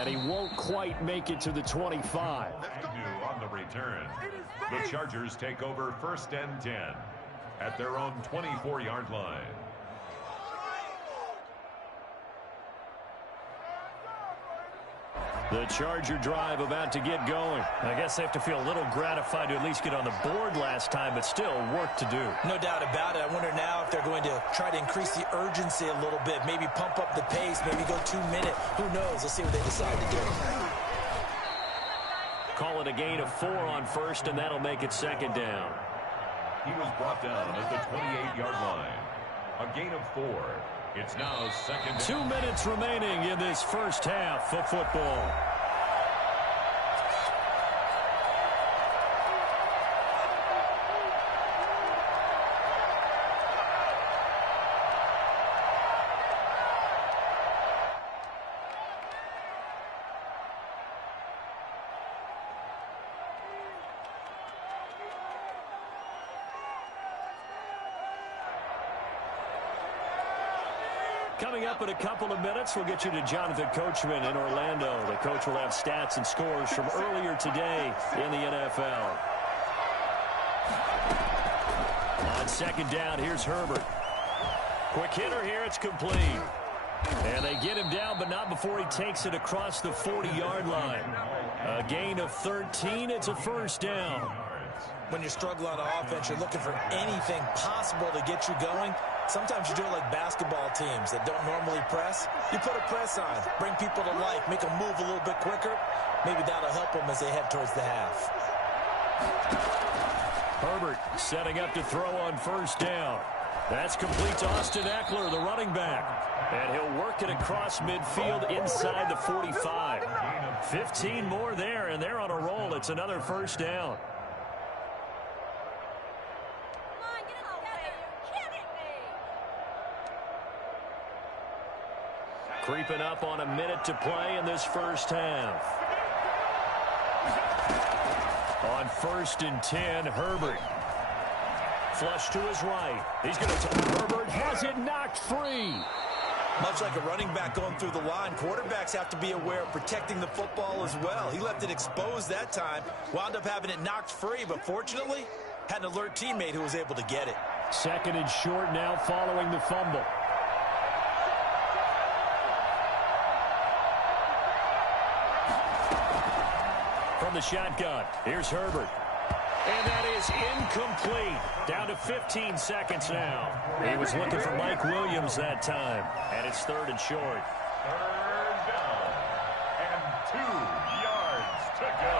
And he won't quite make it to the 25. Agnew on the return. The Chargers take over 1st and 10 at their own 24-yard line. The Charger drive about to get going. I guess they have to feel a little gratified to at least get on the board last time, but still work to do. No doubt about it. I wonder now if they're going to try to increase the urgency a little bit, maybe pump up the pace, maybe go 2-minute. Who knows? Let's see what they decide to do. Call it a gain of 4 on 1st, and that'll make it 2nd down. He was brought down at the 28-yard line. A gain of 4. It's now 2nd down. 2 minutes remaining in this first half of football. Coming up in a couple of minutes, we'll get you to Jonathan Coachman in Orlando. The coach will have stats and scores from earlier today in the NFL. On 2nd down, here's Herbert. Quick hitter here, it's complete. And they get him down, but not before he takes it across the 40-yard line. A gain of 13, it's a 1st down. When you're struggling on offense, you're looking for anything possible to get you going. Sometimes you do it like basketball teams that don't normally press. You put a press on, bring people to life, make them move a little bit quicker. Maybe that'll help them as they head towards the half. Herbert setting up to throw on 1st down. That's complete to Austin Eckler, the running back. And he'll work it across midfield inside the 45. 15 more there, and they're on a roll. It's another 1st down. Creeping up on a minute to play in this first half. On 1st and 10, Herbert. Flush to his right. He's going to... Herbert has it knocked free. Much like a running back going through the line, quarterbacks have to be aware of protecting the football as well. He left it exposed that time, wound up having it knocked free, but fortunately, had an alert teammate who was able to get it. 2nd and short now following the fumble. From the shotgun, here's Herbert. And that is incomplete. Down to 15 seconds now. He was looking for Mike Williams that time. And it's 3rd and short. 3rd down. And 2 yards to go.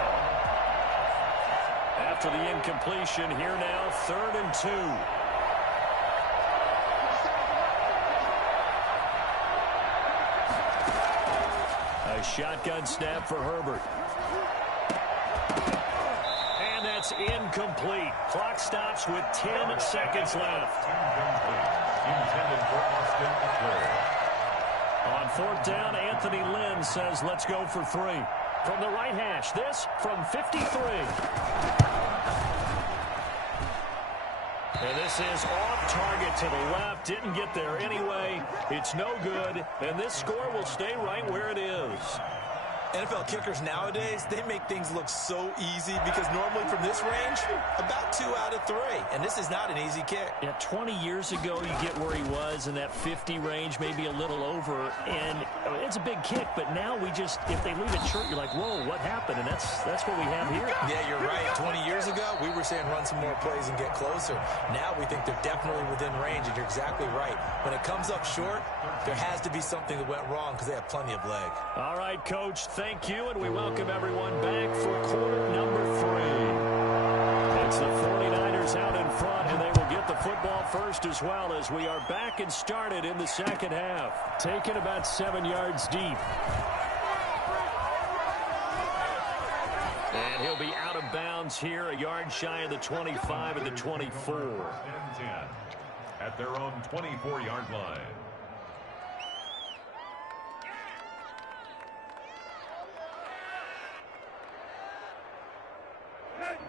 After the incompletion, here now, 3rd and 2. A shotgun snap for Herbert. And that's incomplete. Clock stops with 10 seconds left. Incomplete. Intended for Austin Eckler. On 4th down, Anthony Lynn says, let's go for 3. From the right hash, this from 53. And this is off target to the left. Didn't get there anyway. It's no good. And this score will stay right where it is. NFL kickers nowadays, they make things look so easy because normally from this range, about 2 out of 3. And this is not an easy kick. Yeah, 20 years ago, you get where he was in that 50 range, maybe a little over. And it's a big kick, but now we just, if they leave it short, you're like, whoa, what happened? And that's what we have here. Yeah, you're right. 20 years ago, we were saying run some more plays and get closer. Now we think they're definitely within range, and you're exactly right. When it comes up short, there has to be something that went wrong because they have plenty of leg. All right, Coach, thank you, and we welcome everyone back for quarter number 3. It's the 49ers out in front, and they will get the football first as well as we are back and started in the second half. Taken about 7 yards deep. And he'll be out of bounds here, a yard shy of the 25 and the 24. 10 at their own 24-yard line.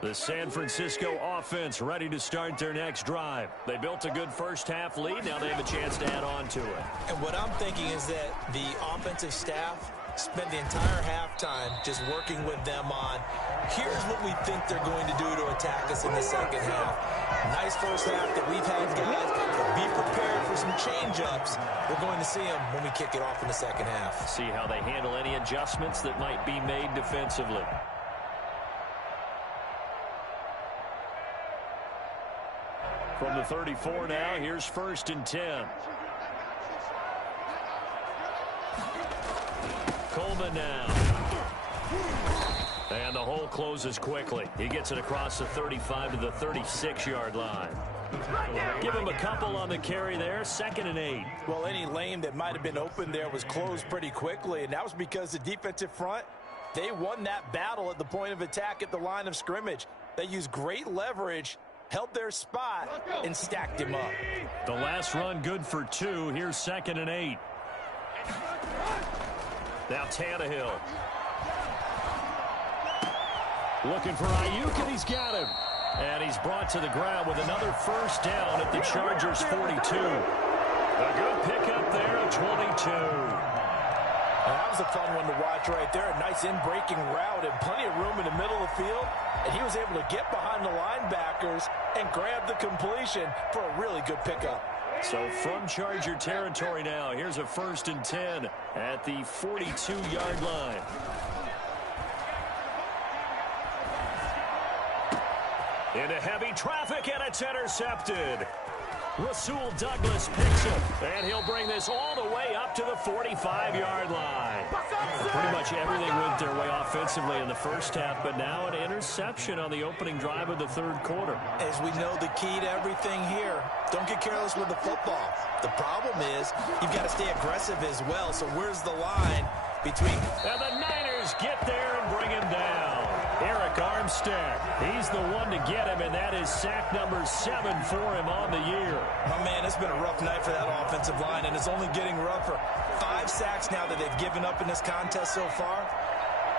The San Francisco offense ready to start their next drive. They built a good first half lead. Now they have a chance to add on to it. And what I'm thinking is that the offensive staff spent the entire halftime just working with them on, here's what we think they're going to do to attack us in the second half. Nice first half that we've had, guys, but be prepared for some change-ups. We're going to see them when we kick it off in the second half. See how they handle any adjustments that might be made defensively. From the 34 now, here's 1st and 10. Coleman now. And the hole closes quickly. He gets it across the 35 to the 36-yard line. Give him a couple on the carry there. 2nd and 8. Well, any lane that might have been open there was closed pretty quickly, and that was because the defensive front, they won that battle at the point of attack at the line of scrimmage. They used great leverage, held their spot, and stacked him up. The last run good for 2. Here's 2nd and 8. Now Tannehill. Looking for Ayuk, and he's got him. And he's brought to the ground with another first down at the Chargers' 42. A good pickup there at 22. That was a fun one to watch right there. A nice in-breaking route and plenty of room in the middle of the field. And he was able to get behind the linebackers and grab the completion for a really good pickup. So from Charger territory now, here's a 1st and 10 at the 42-yard line. Into heavy traffic, and it's intercepted. Rasul Douglas picks it, and he'll bring this all the way up to the 45-yard line. Pretty much everything went their way offensively in the first half, but now an interception on the opening drive of the 3rd quarter. As we know, the key to everything here, don't get careless with the football. The problem is you've got to stay aggressive as well, so where's the line between... And the Niners get there and bring him down. Eric Armstead, he's the one to get him, and that is sack number 7 for him on the year. Oh, man, it's been a rough night for that offensive line, and it's only getting rougher. 5 sacks now that they've given up in this contest so far.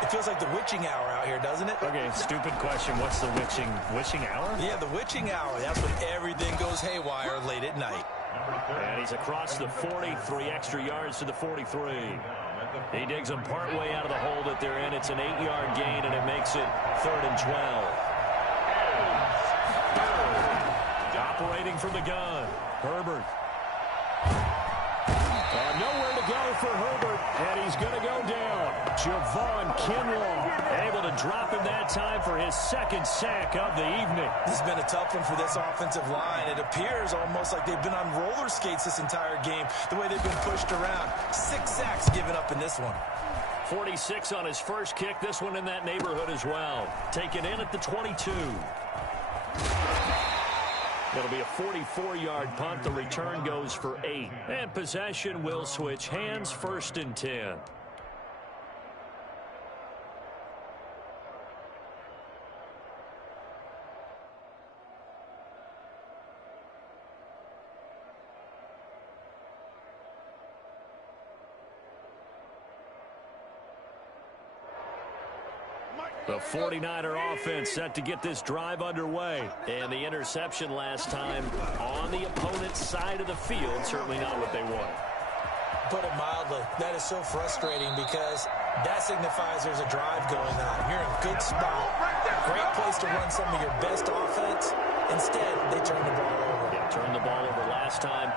It feels like the witching hour out here, doesn't it? Okay, stupid question. What's the witching hour? Yeah, the witching hour. That's when everything goes haywire late at night. And he's across the 40, 3 extra yards to the 43. He digs them partway out of the hole that they're in. It's an 8-yard gain, and it makes it 3rd and 12. Operating from the gun, Herbert. Nowhere to go for Herbert, and he's going to go down. Javon Kinlaw able to drop him that time for his 2nd sack of the evening. This has been a tough one for this offensive line. It appears almost like they've been on roller skates this entire game, the way they've been pushed around. 6 sacks given up in this one. 46 on his first kick, this one in that neighborhood as well. Taken in at the 22. It'll be a 44-yard punt. The return goes for 8. And possession will switch hands, 1st and 10. The 49er offense set to get this drive underway. And the interception last time on the opponent's side of the field, certainly not what they wanted. Put it mildly, that is so frustrating because that signifies there's a drive going on. You're in a good spot. Great place to run some of your best offense. Instead, they turn the ball over. Yeah, turned the ball over last time.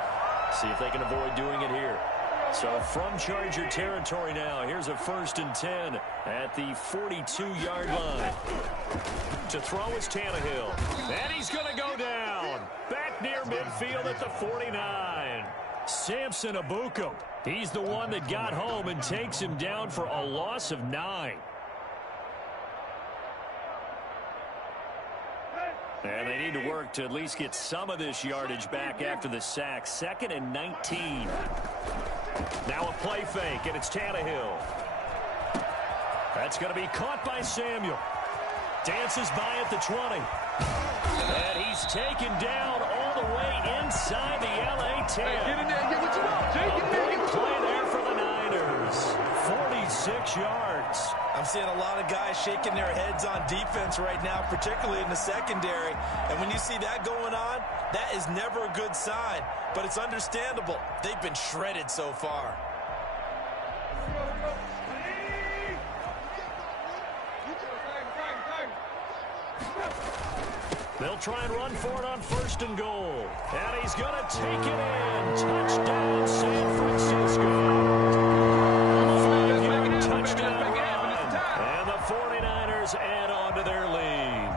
See if they can avoid doing it here. So from Charger territory now, here's a 1st and 10 at the 42-yard line. To throw is Tannehill. And he's going to go down. Back near midfield at the 49. Samson Abukum. He's the one that got home and takes him down for a loss of 9. And they need to work to at least get some of this yardage back after the sack. 2nd and 19. Now a play fake, and it's Tannehill. That's going to be caught by Samuel. Dances by at the 20. And he's taken down all the way inside the LA 10. Hey, get in there and get what you want. Jake, A big play there for the Niners. 46 yards. I'm seeing a lot of guys shaking their heads on defense right now, particularly in the secondary. And when you see that going on, that is never a good sign. But it's understandable. They've been shredded so far. They'll try and run for it on 1st and goal. And he's going to take it in. Touchdown, San Francisco. 5-yard touchdown run. And the 49ers add on to their lead.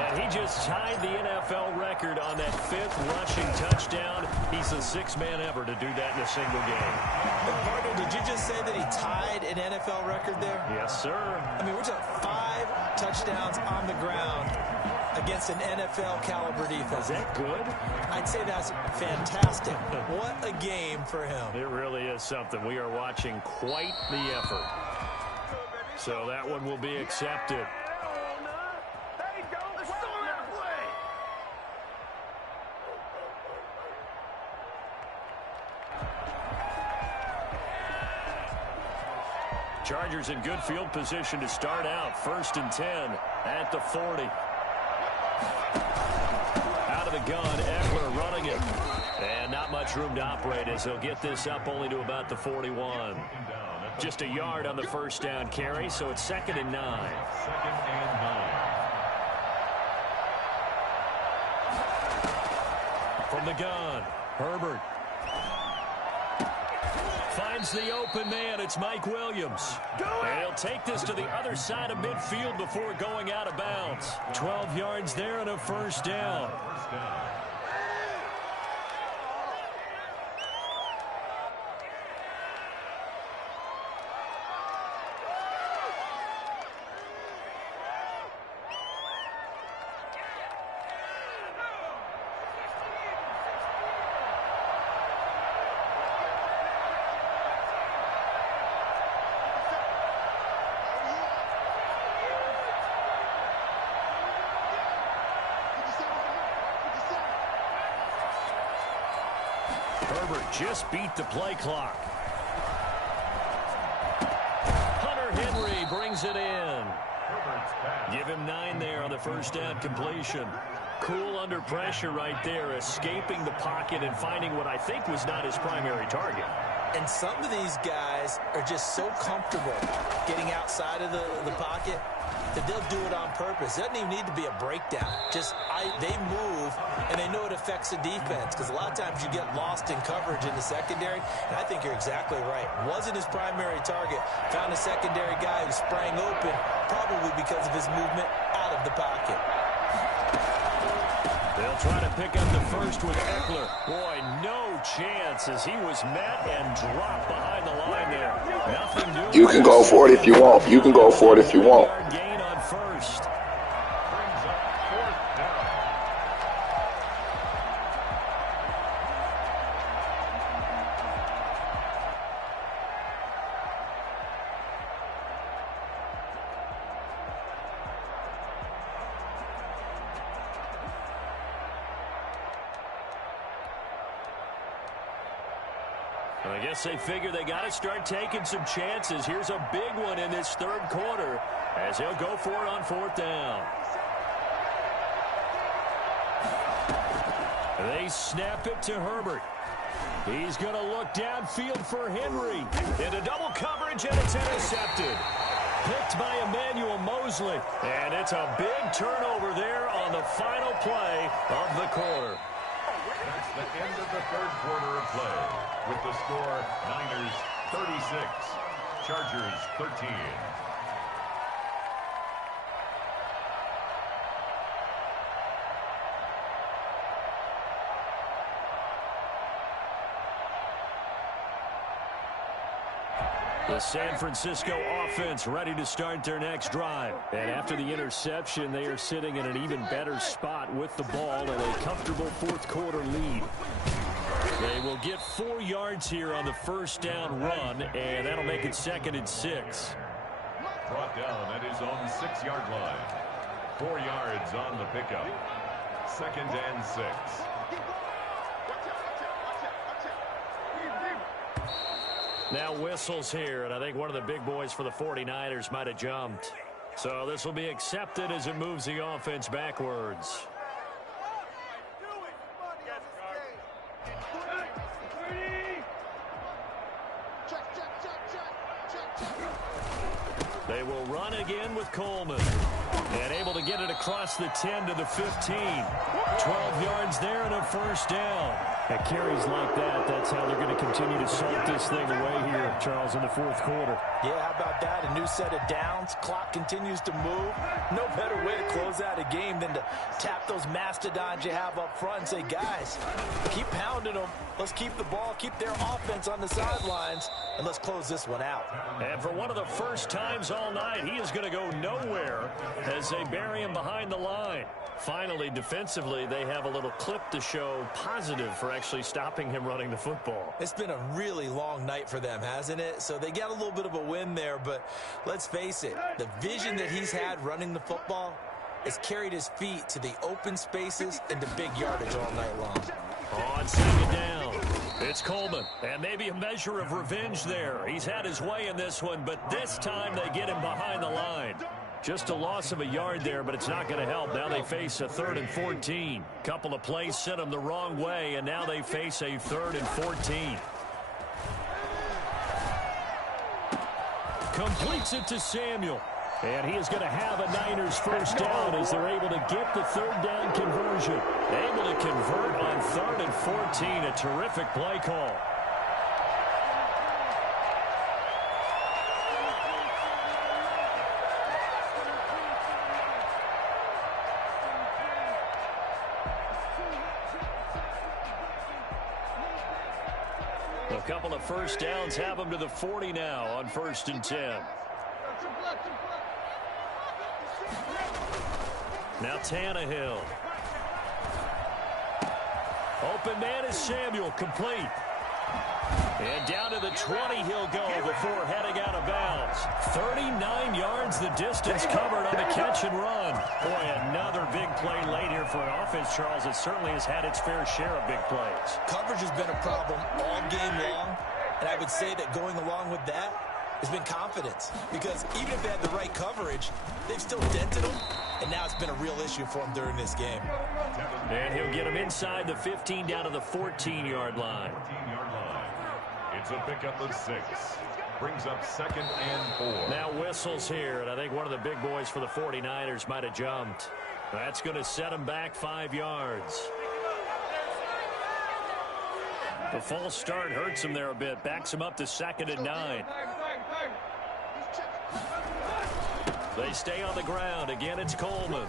And he just tied the NFL record on that 5th rushing touchdown. He's the 6th man ever to do that in a single game. Partner, did you just say that he tied an NFL record there? Yes, sir. I mean, we're talking 5 touchdowns on the ground against an NFL caliber defense. Is that good? I'd say that's fantastic. What a game for him. It really is something. We are watching quite the effort. So that one will be accepted. Chargers in good field position to start out. 1st and 10 at the 40. Out of the gun, Eckler running it. And not much room to operate as they'll get this up only to about the 41. Just a yard on the 1st down carry, so it's 2nd and 9. 2nd and 9. From the gun, Herbert. Finds the open man. It's Mike Williams. And he'll take this to the other side of midfield before going out of bounds. 12 yards there and a 1st down. Herbert just beat the play clock. Hunter Henry brings it in. Give him 9 there on the 1st down completion. Cool under pressure right there, escaping the pocket and finding what I think was not his primary target. And some of these guys are just so comfortable getting outside of the pocket that they'll do it on purpose. It doesn't even need to be a breakdown. Just they move, and they know it affects the defense because a lot of times you get lost in coverage in the secondary, and I think you're exactly right. Wasn't his primary target. Found a secondary guy who sprang open, probably because of his movement out of the pocket. They'll try to pick up the 1st with Eckler. Boy, no chance as he was met and dropped behind the line there. Nothing doing. You can go for it if you want. You can go for it if you want. Gain on 1st. Brings up 4th down. I guess they figure they got to start taking some chances. Here's a big one in this 3rd quarter as he'll go for it on 4th down. They snap it to Herbert. He's going to look downfield for Henry. Into double coverage, and it's intercepted. Picked by Emmanuel Mosley. And it's a big turnover there on the final play of the quarter. That's the end of the 3rd quarter of play. With the score, Niners 36, Chargers 13. The San Francisco offense ready to start their next drive. And after the interception, they are sitting in an even better spot with the ball and a comfortable 4th quarter lead. They will get 4 yards here on the 1st down run, and that'll make it 2nd and 6. Brought down at his own 6-yard line. 4 yards on the pickup. 2nd and 6. Now whistles here, and I think one of the big boys for the 49ers might have jumped. So this will be accepted as it moves the offense backwards. They will run again with Coleman. And able to get it across the 10 to the 15. 12 yards there and a first down. At carries like that, that's how they're going to continue to salt this thing away here, Charles, in the fourth quarter. Yeah, how about that? A new set of downs. Clock continues to move. No better way to close out a game than to tap those mastodons you have up front and say, guys, keep pounding them. Let's keep the ball, keep their offense on the sidelines, and let's close this one out. And for one of the first times all night, he is going to go nowhere as they bury him behind the line. Finally, defensively, they have a little clip to show positive for actually stopping him running the football. It's been a really long night for them, hasn't it? So they got a little bit of a win there, but let's face it, the vision that he's had running the football has carried his feet to the open spaces and to big yardage all night long. On second down, it's Coleman, and maybe a measure of revenge there. He's had his way in this one, but this time they get him behind the line. Just a loss of a yard there, but it's not going to help. Now they face a 3rd and 14. Couple of plays sent them the wrong way, and now they face a 3rd and 14. Completes it to Samuel. And he is going to have a Niners first down as they're able to get the 3rd down conversion. Able to convert on 3rd and 14. A terrific play call. A couple of first downs have them to the 40 now on 1st and 10. Now Tannehill. Open man is Samuel, complete. And down to the 20 he'll go before heading out of bounds. 39 yards the distance covered on the catch and run. Boy, another big play late here for an offense, Charles, that certainly has had its fair share of big plays. Coverage has been a problem all game long, and I would say that going along with that has been confidence. Because even if they had the right coverage, they've still dented them, and now it's been a real issue for them during this game. And he'll get them inside the 15 down to the 14-yard line. It's a pickup of 6. Brings up 2nd and 4. Now whistles here, and I think one of the big boys for the 49ers might have jumped. That's going to set them back 5 yards. The false start hurts him there a bit. Backs him up to 2nd and 9. They stay on the ground. Again, it's Coleman.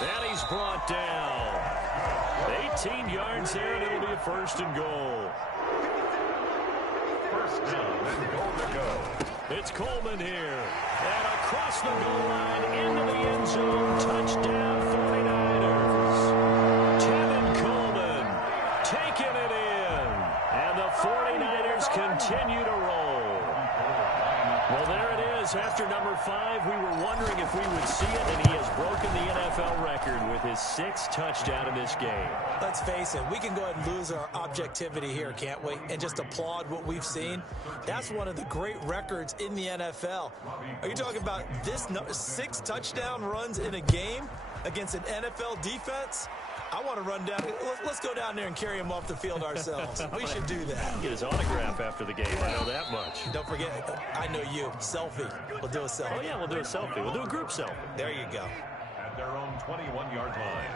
And he's brought down. 18 yards there, and it'll be a 1st and goal. 1st down and goal to go. It's Coleman here. And across the goal line into the end zone. Touchdown 49ers. Tevin Coleman taking it in. And the 49ers continue to roll. Well, there it is. After number 5, we were wondering if we would see it, and he has broken the NFL record with his 6th touchdown in this game. Let's face it, we can go ahead and lose our objectivity here, can't we? And just applaud what we've seen. That's one of the great records in the NFL. Are you talking about this 6 touchdown runs in a game against an NFL defense? I want to run down. Let's go down there and carry him off the field ourselves. We should do that. Get his autograph after the game. I know that much. Don't forget, I know you. Selfie. We'll do a selfie. Oh, yeah, we'll do a selfie. We'll do a group selfie. There you go. At their own 21-yard line.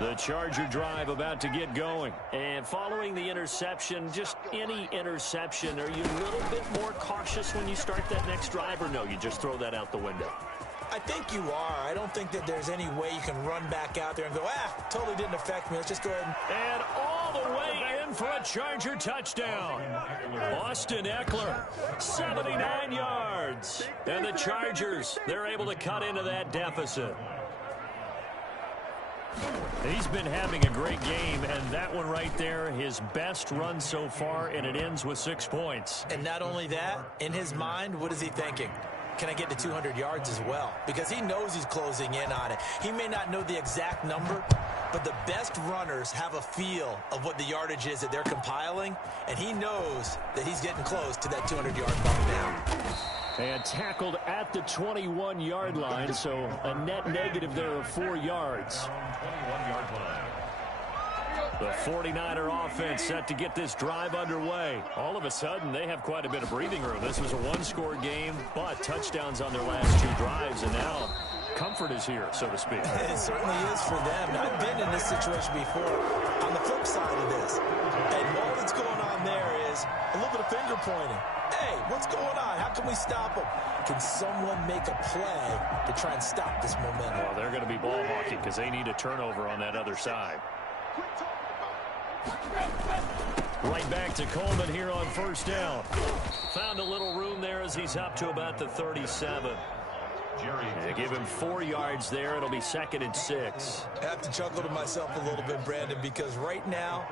The Charger drive about to get going. And following the interception, just any interception, are you a little bit more cautious when you start that next drive, or no, you just throw that out the window? I think you are. I don't think that there's any way you can run back out there and go, totally didn't affect me. Let's just go ahead and all the way in for a Charger touchdown. Austin Eckler, 79 yards. And the Chargers, they're able to cut into that deficit. He's been having a great game, and that one right there, his best run so far, and it ends with 6 points. And not only that, in his mind, what is he thinking? Can I get to 200 yards as well? Because he knows he's closing in on it. He may not know the exact number, but the best runners have a feel of what the yardage is that they're compiling, and he knows that he's getting close to that 200-yard mark now. And tackled at the 21-yard line, so a net negative there of 4 yards. 21-yard line. The 49er offense set to get this drive underway. All of a sudden, they have quite a bit of breathing room. This was a one-score game, but touchdowns on their last 2 drives, and now comfort is here, so to speak. It certainly is for them. I've been in this situation before on the flip side of this. And all that's going on there is a little bit of finger pointing. Hey, what's going on? How can we stop them? Can someone make a play to try and stop this momentum? Well, they're going to be ball hawking because they need a turnover on that other side. Right back to Coleman here on first down. Found a little room there as he's up to about the 37. They give him 4 yards there. It'll be 2nd and 6. I have to chuckle to myself a little bit, Brandon, because right now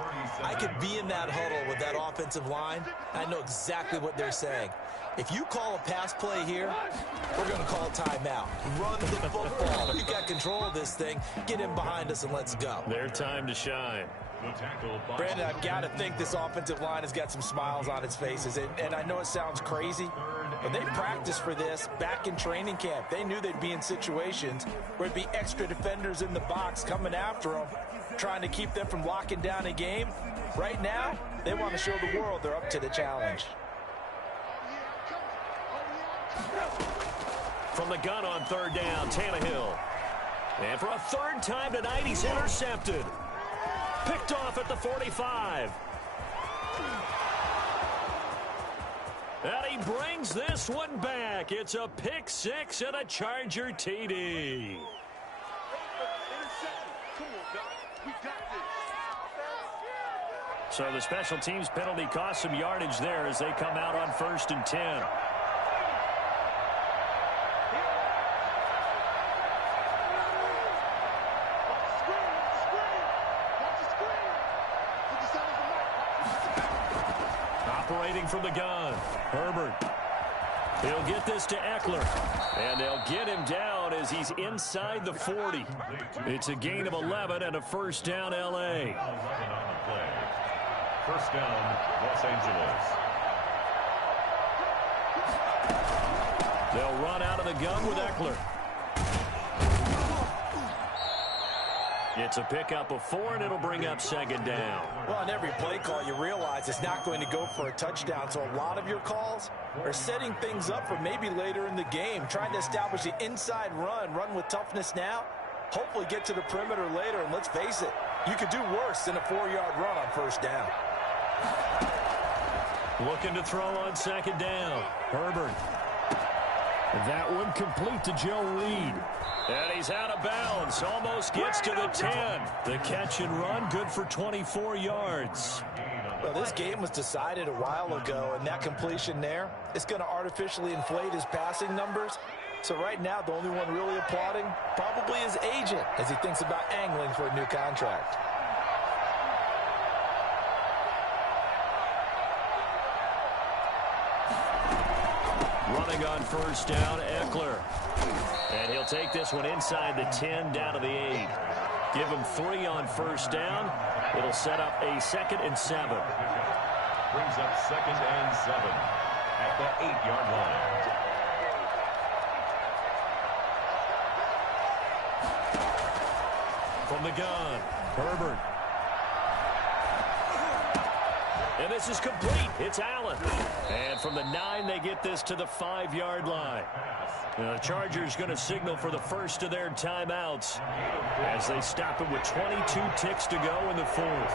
I could be in that huddle with that offensive line. I know exactly what they're saying. If you call a pass play here, we're going to call a timeout. Run the football. You got control of this thing. Get in behind us and let's go. Their time to shine. Brandon, I've got to think this offensive line has got some smiles on its faces. And I know it sounds crazy, but they practiced for this back in training camp. They knew they'd be in situations where there'd be extra defenders in the box coming after them, trying to keep them from locking down a game. Right now, they want to show the world they're up to the challenge. From the gun on 3rd down, Tannehill. And for a 3rd time tonight, he's intercepted. Picked off at the 45. And he brings this one back. It's a pick 6 and a Charger TD. So the special teams penalty cost some yardage there as they come out on 1st and 10. Operating from the gun, Herbert. He'll get this to Eckler. And they'll get him down as he's inside the 40. It's a gain of 11 and a 1st down, L.A. 1st down, Los Angeles. They'll run out of the gun with Eckler. It's a pickup of 4, and it'll bring up 2nd down. Well, on every play call, you realize it's not going to go for a touchdown. So a lot of your calls are setting things up for maybe later in the game, trying to establish the inside run with toughness now, hopefully get to the perimeter later. And let's face it, you could do worse than a 4-yard run on 1st down. Looking to throw on 2nd down. Herbert. That one complete to Joe Reed. And he's out of bounds. Almost gets to the 10. The catch and run, good for 24 yards. Well, this game was decided a while ago, and that completion there is going to artificially inflate his passing numbers. So right now, the only one really applauding probably his agent as he thinks about angling for a new contract. Running on 1st down, Eckler. And he'll take this one inside the 10 down to the 8. Give him 3 on 1st down. It'll set up a 2nd and 7. Brings up 2nd and 7 at the 8-yard line. From the gun, Herbert. And this is complete. It's Allen. And from the 9, they get this to the 5-yard line. The Chargers going to signal for the first of their timeouts as they stop it with 22 ticks to go in the 4th.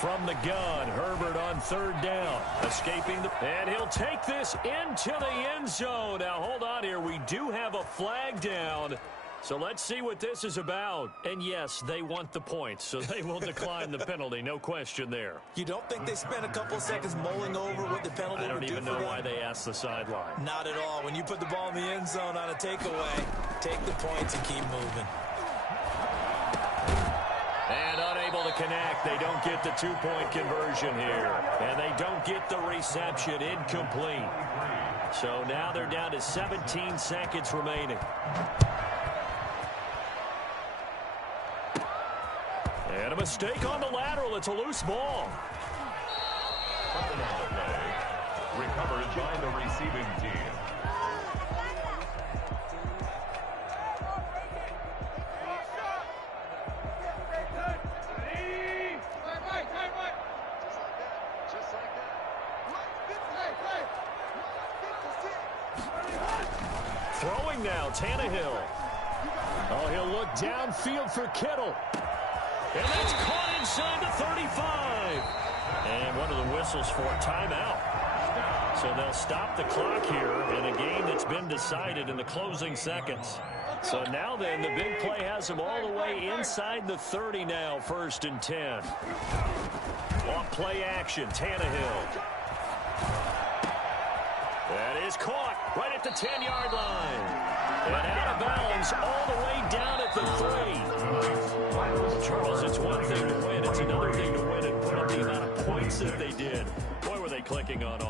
From the gun, Herbert on 3rd down. Escaping the... And he'll take this into the end zone. Now, hold on here. We do have a flag down. So let's see what this is about. And yes, they want the points, so they will decline the penalty. No question there. You don't think they spent a couple of seconds mulling over what the penalty would do for them? I don't even know why they asked the sideline. Not at all. When you put the ball in the end zone on a takeaway, take the points and keep moving. And unable to connect. They don't get the 2-point conversion here. And they don't get the reception. Incomplete. So now they're down to 17 seconds remaining. And a mistake on the lateral. It's a loose ball. Recovered by the receiving team. throwing now. Tannehill. Oh, he'll look downfield for Kittle. And that's caught inside the 35. And one of the whistles for a timeout. So they'll stop the clock here in a game that's been decided in the closing seconds. So now then, the big play has them all the way inside the 30 now, 1st and 10. Off play action, Tannehill. That is caught right at the 10-yard line. And out of bounds all the way down at the 3. Charles, it's one thing to win. It's another thing to win and put up the amount of points that they did. Boy, were they clicking on offense.